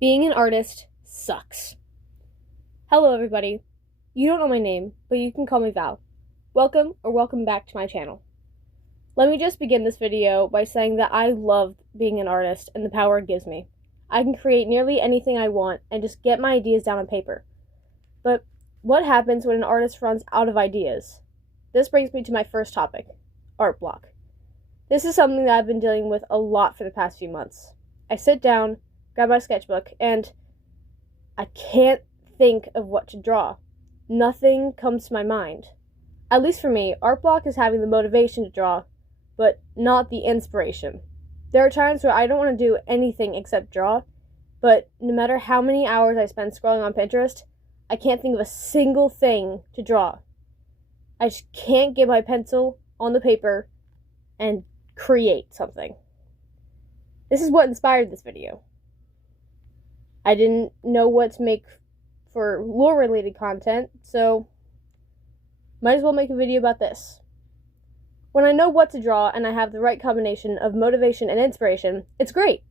Being an artist sucks. Hello, everybody. You don't know my name, but you can call me Val. Welcome or welcome back to my channel. Let me just begin this video by saying that I love being an artist and the power it gives me. I can create nearly anything I want and just get my ideas down on paper. But what happens when an artist runs out of ideas? This brings me to my first topic, art block. This is something that I've been dealing with a lot for the past few months. I sit down, grab my sketchbook, and I can't think of what to draw. Nothing comes to my mind. At least for me, art block is having the motivation to draw, but not the inspiration. There are times where I don't want to do anything except draw, but no matter how many hours I spend scrolling on Pinterest, I can't think of a single thing to draw. I just can't get my pencil on the paper and create something. This is what inspired this video. I didn't know what to make for lore-related content, so might as well make a video about this. When I know what to draw and I have the right combination of motivation and inspiration, it's great.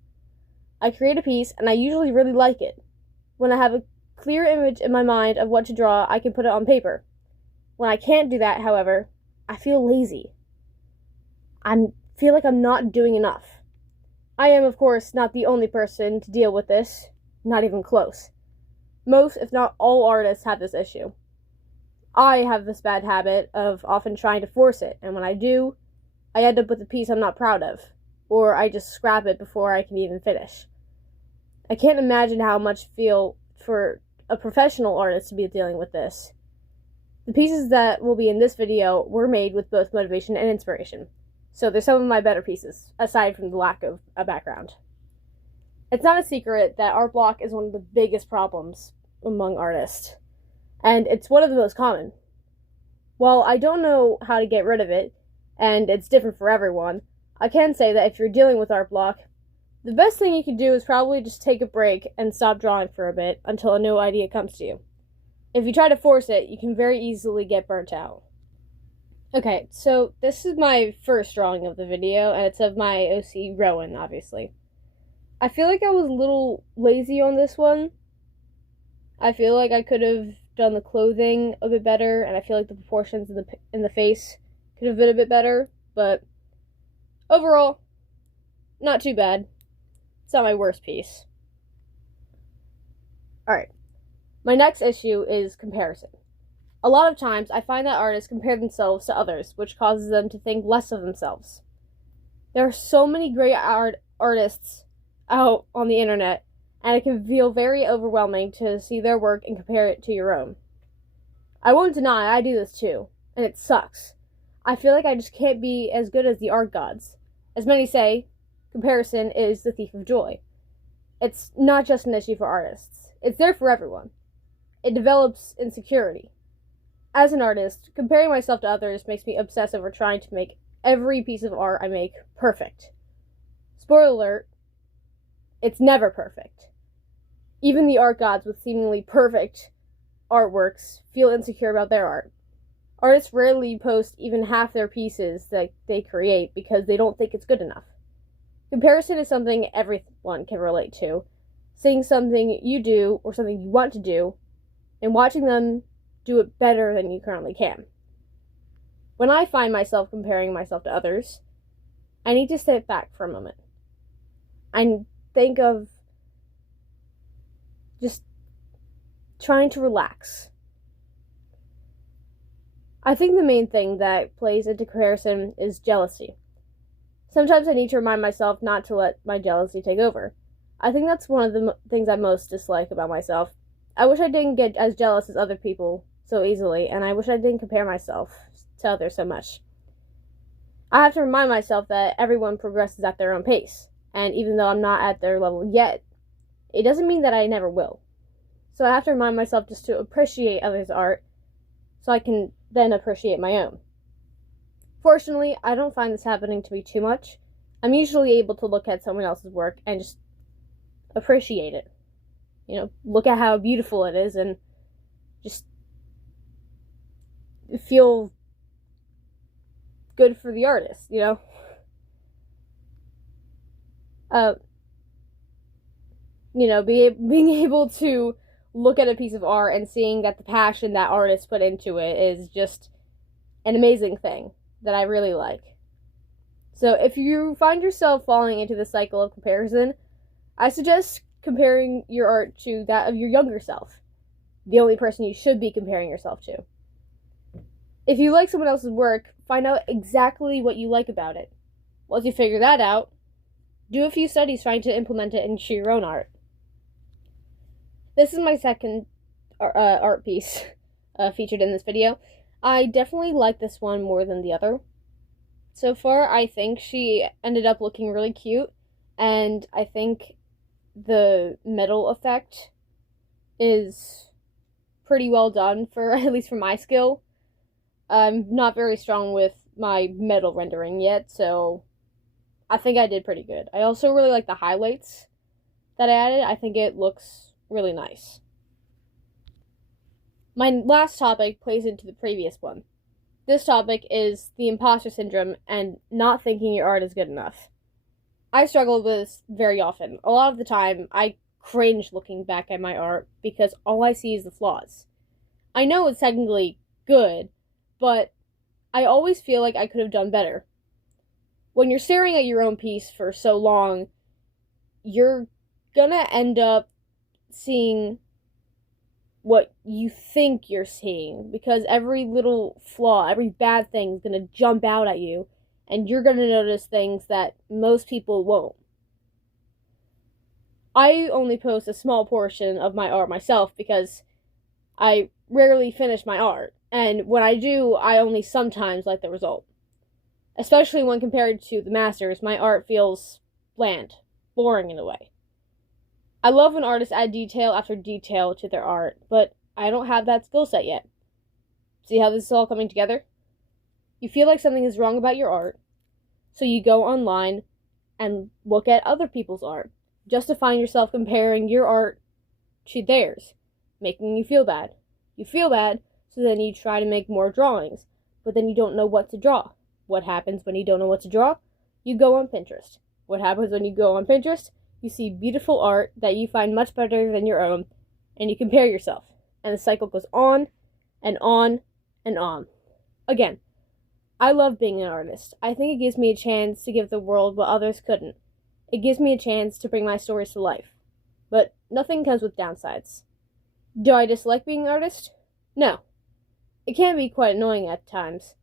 I create a piece and I usually really like it. When I have a clear image in my mind of what to draw, I can put it on paper. When I can't do that, however, I feel lazy. I feel like I'm not doing enough. I am, of course, not the only person to deal with this. Not even close. Most, if not all, artists have this issue. I have this bad habit of often trying to force it, and when I do, I end up with a piece I'm not proud of, or I just scrap it before I can even finish. I can't imagine how much it feels for a professional artist to be dealing with this. The pieces that will be in this video were made with both motivation and inspiration, so they're some of my better pieces, aside from the lack of a background. It's not a secret that art block is one of the biggest problems among artists, and it's one of the most common. While I don't know how to get rid of it, and it's different for everyone, I can say that if you're dealing with art block, the best thing you can do is probably just take a break and stop drawing for a bit until a new idea comes to you. If you try to force it, you can very easily get burnt out. Okay, so this is my first drawing of the video, and it's of my OC Rowan, obviously. I feel like I was a little lazy on this one. I feel like I could have done the clothing a bit better, and I feel like the proportions in the face could have been a bit better, but overall, not too bad. It's not my worst piece. Alright, my next issue is comparison. A lot of times, I find that artists compare themselves to others, which causes them to think less of themselves. There are so many great artists out on the internet, and it can feel very overwhelming to see their work and compare it to your own. I won't deny I do this too, and it sucks. I feel like I just can't be as good as the art gods. As many say, comparison is the thief of joy. It's not just an issue for artists. It's there for everyone. It develops insecurity. As an artist, comparing myself to others makes me obsess over trying to make every piece of art I make perfect. Spoiler alert, it's never perfect. Even the art gods with seemingly perfect artworks feel insecure about their art. Artists rarely post even half their pieces that they create because they don't think it's good enough. Comparison is something everyone can relate to. Seeing something you do or something you want to do and watching them do it better than you currently can. When I find myself comparing myself to others, I need to step back for a moment. I think of just trying to relax. I think the main thing that plays into comparison is jealousy. Sometimes I need to remind myself not to let my jealousy take over. I think that's one of the things I most dislike about myself. I wish I didn't get as jealous as other people so easily, and I wish I didn't compare myself to others so much. I have to remind myself that everyone progresses at their own pace, and even though I'm not at their level yet, it doesn't mean that I never will. So I have to remind myself just to appreciate others' art, so I can then appreciate my own. Fortunately, I don't find this happening to me too much. I'm usually able to look at someone else's work and just appreciate it. Look at how beautiful it is and just feel good for the artist, being able to look at a piece of art and seeing that the passion that artist put into it is just an amazing thing that I really like. So if you find yourself falling into the cycle of comparison, I suggest comparing your art to that of your younger self, the only person you should be comparing yourself to. If you like someone else's work, find out exactly what you like about it. Once you figure that out, do a few studies trying to implement it into your own art. This is my second art piece featured in this video. I definitely like this one more than the other. So far, I think she ended up looking really cute, and I think the metal effect is pretty well done for, at least for my skill. I'm not very strong with my metal rendering yet, so I think I did pretty good. I also really like the highlights that I added. I think it looks really nice. My last topic plays into the previous one. This topic is the imposter syndrome and not thinking your art is good enough. I struggle with this very often. A lot of the time, I cringe looking back at my art because all I see is the flaws. I know it's technically good, but I always feel like I could have done better. When you're staring at your own piece for so long, you're gonna end up seeing what you think you're seeing, because every little flaw, every bad thing is gonna jump out at you, and you're gonna notice things that most people won't. I only post a small portion of my art myself because I rarely finish my art, and when I do, I only sometimes like the result. Especially when compared to the masters, my art feels bland, boring in a way. I love when artists add detail after detail to their art, but I don't have that skill set yet. See how this is all coming together? You feel like something is wrong about your art, so you go online and look at other people's art, just to find yourself comparing your art to theirs, making you feel bad. You feel bad, so then you try to make more drawings, but then you don't know what to draw. What happens when you don't know what to draw? You go on Pinterest. What happens when you go on Pinterest? You see beautiful art that you find much better than your own, and you compare yourself. And the cycle goes on, and on, and on. Again, I love being an artist. I think it gives me a chance to give the world what others couldn't. It gives me a chance to bring my stories to life. But nothing comes with downsides. Do I dislike being an artist? No. It can be quite annoying at times,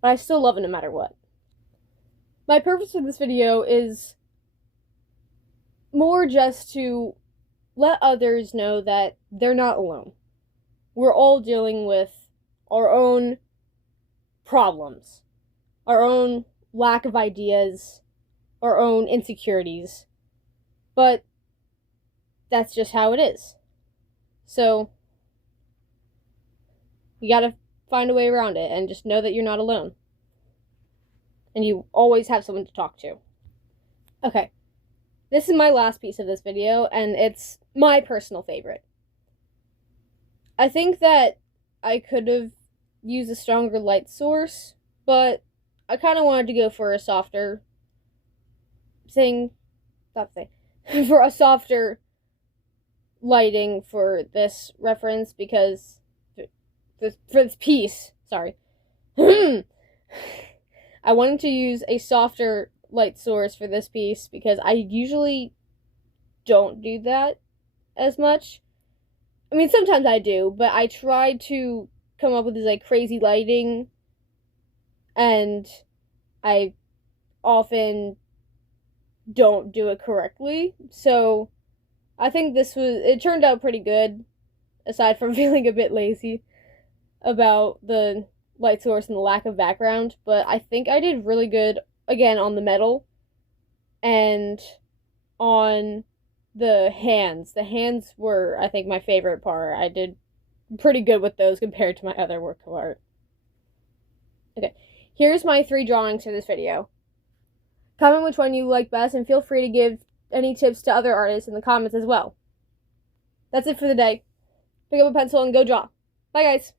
but I still love it no matter what. My purpose for this video is more just to let others know that they're not alone. We're all dealing with our own problems, our own lack of ideas, our own insecurities, but that's just how it is. So, you gotta find a way around it and just know that you're not alone. And you always have someone to talk to. Okay. This is my last piece of this video, and it's my personal favorite. I think that I could have used a stronger light source, but I kind of wanted to go for a softer for a softer lighting for this reference, because for this piece, sorry. I wanted to use a softer light source for this piece because I usually don't do that as much. I mean, sometimes I do, but I try to come up with this crazy lighting, and I often don't do it correctly. So I think it turned out pretty good, aside from feeling a bit lazy about the light source and the lack of background, but I think I did really good, again, on the metal and on the hands. The hands were, I think, my favorite part. I did pretty good with those compared to my other work of art. Okay, here's my 3 drawings for this video. Comment which one you like best, and feel free to give any tips to other artists in the comments as well. That's it for the day. Pick up a pencil and go draw. Bye, guys!